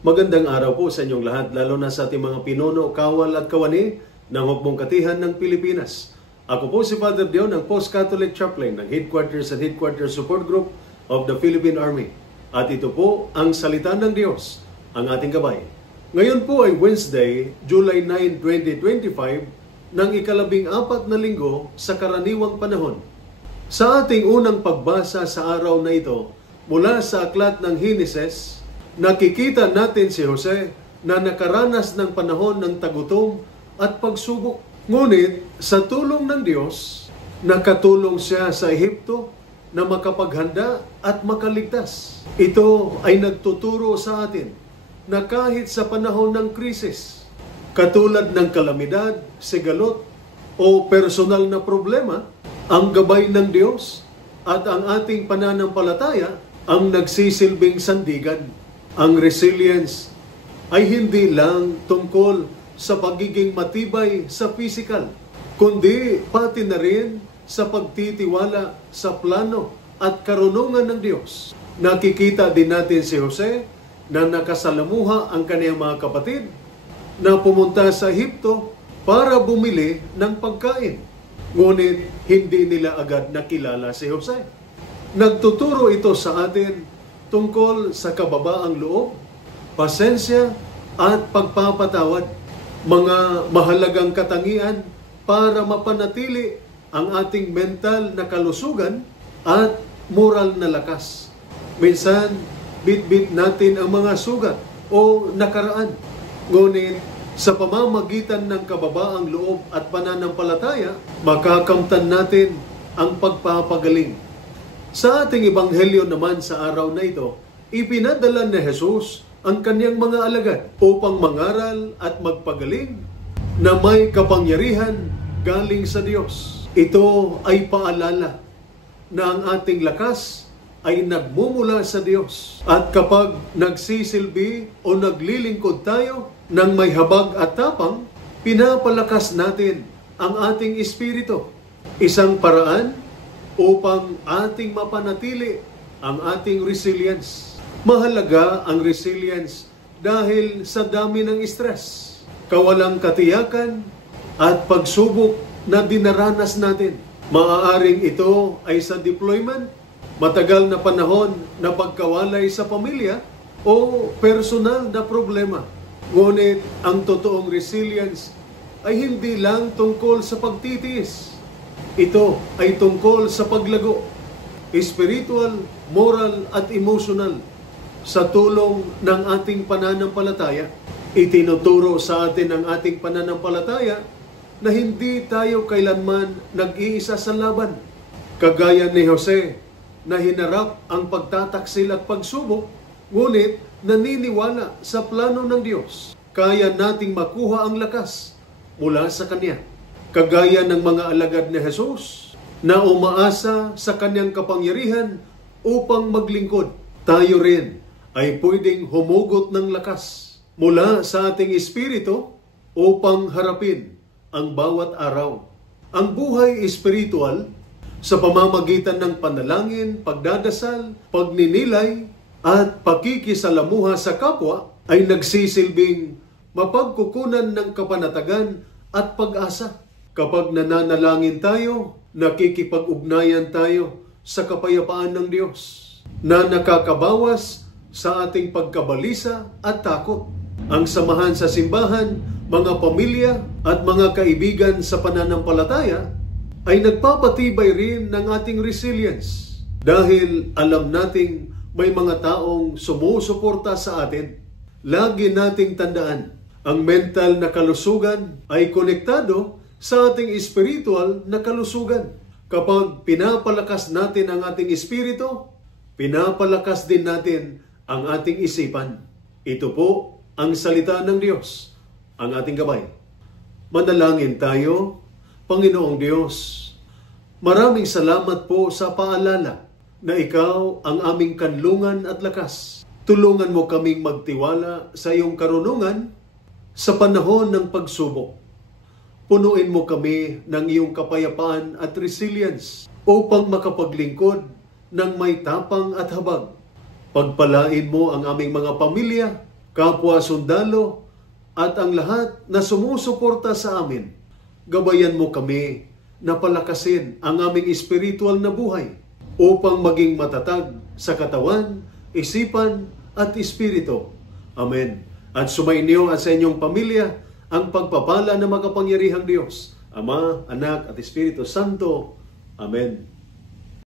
Magandang araw po sa inyong lahat, lalo na sa ating mga pinuno, kawal at kawani ng Hukbong Katihan ng Pilipinas. Ako po si Father Dion ng Post-Catholic Chaplain ng Headquarters and Headquarters Support Group of the Philippine Army. At ito po ang Salita ng Diyos, ang ating gabay. Ngayon po ay Wednesday, July 9, 2025, ng ika-14 na linggo sa karaniwang panahon. Sa ating unang pagbasa sa araw na ito, mula sa aklat ng Heneses, nakikita natin si Jose na nakaranas ng panahon ng tagutom at pagsubok. Ngunit sa tulong ng Diyos, nakatulong siya sa Ehipto na makapaghanda at makaligtas. Ito ay nagtuturo sa atin na kahit sa panahon ng krisis, katulad ng kalamidad, sigalot o personal na problema, ang gabay ng Diyos at ang ating pananampalataya ang nagsisilbing sandigan. Ang resilience ay hindi lang tungkol sa pagiging matibay sa physical, kundi pati na rin sa pagtitiwala sa plano at karunungan ng Diyos. Nakikita din natin si Jose na nakasalamuha ang kaniyang mga kapatid na pumunta sa Ehipto para bumili ng pagkain. Ngunit hindi nila agad nakilala si Jose. Nagtuturo ito sa atin tungkol sa kababaang loob, pasensya at pagpapatawad, mga mahalagang katangian para mapanatili ang ating mental na kalusugan at moral na lakas. Minsan, bit-bit natin ang mga sugat o nakaraan. Ngunit sa pamamagitan ng kababaang loob at pananampalataya, makakamtan natin ang pagpapagaling. Sa ating ebanghelyo naman sa araw na ito, ipinadala ni Jesus ang kanyang mga alagad upang mangaral at magpagaling na may kapangyarihan galing sa Diyos. Ito ay paalala na ang ating lakas ay nagmumula sa Diyos. At kapag nagsisilbi o naglilingkod tayo ng may habag at tapang, pinapalakas natin ang ating espiritu. Isang paraan upang ating mapanatili ang ating resilience. Mahalaga ang resilience dahil sa dami ng stress, kawalang katiyakan at pagsubok na dinaranas natin. Maaaring ito ay sa deployment, matagal na panahon na pagkawalay sa pamilya o personal na problema. Ngunit ang totoong resilience ay hindi lang tungkol sa pagtitiis. Ito ay tungkol sa paglago, spiritual, moral at emotional. Sa tulong ng ating pananampalataya, itinuturo sa atin ang ating pananampalataya na hindi tayo kailanman nag-iisa sa laban. Kagaya ni Jose na hinarap ang pagtataksil at pagsubok, ngunit naniniwala sa plano ng Diyos. Kaya nating makuha ang lakas mula sa Kanya. Kagaya ng mga alagad ni Jesus na umaasa sa kanyang kapangyarihan upang maglingkod, tayo rin ay pwedeng humugot ng lakas mula sa ating espiritu upang harapin ang bawat araw. Ang buhay espiritual sa pamamagitan ng panalangin, pagdadasal, pagninilay at pakikisalamuha sa kapwa ay nagsisilbing mapagkukunan ng kapanatagan at pag-asa. Kapag nananalangin tayo, nakikipag-ugnayan tayo sa kapayapaan ng Diyos na nakakabawas sa ating pagkabalisa at takot. Ang samahan sa simbahan, mga pamilya at mga kaibigan sa pananampalataya ay nagpapatibay rin ng ating resilience dahil alam nating may mga taong sumusuporta sa atin. Lagi nating tandaan, ang mental na kalusugan ay konektado sa ating spiritual na kalusugan. Kapag pinapalakas natin ang ating espiritu, pinapalakas din natin ang ating isipan. Ito po ang salita ng Diyos, ang ating gabay. Manalangin tayo. Panginoong Diyos, maraming salamat po sa paalala na Ikaw ang aming kanlungan at lakas. Tulungan mo kaming magtiwala sa iyong karunungan sa panahon ng pagsubok. Punuin mo kami ng iyong kapayapaan at resilience upang makapaglingkod ng may tapang at habag. Pagpalain mo ang aming mga pamilya kapwa sundalo, at ang lahat na sumusuporta sa amin. Gabayan mo kami na palakasin ang aming espiritual na buhay upang maging matatag sa katawan, isipan at espiritu. Amen. At sumainyo at sa inyong pamilya ang pagpapala ng makapangyarihang Diyos, Ama, Anak at Espiritu Santo. Amen.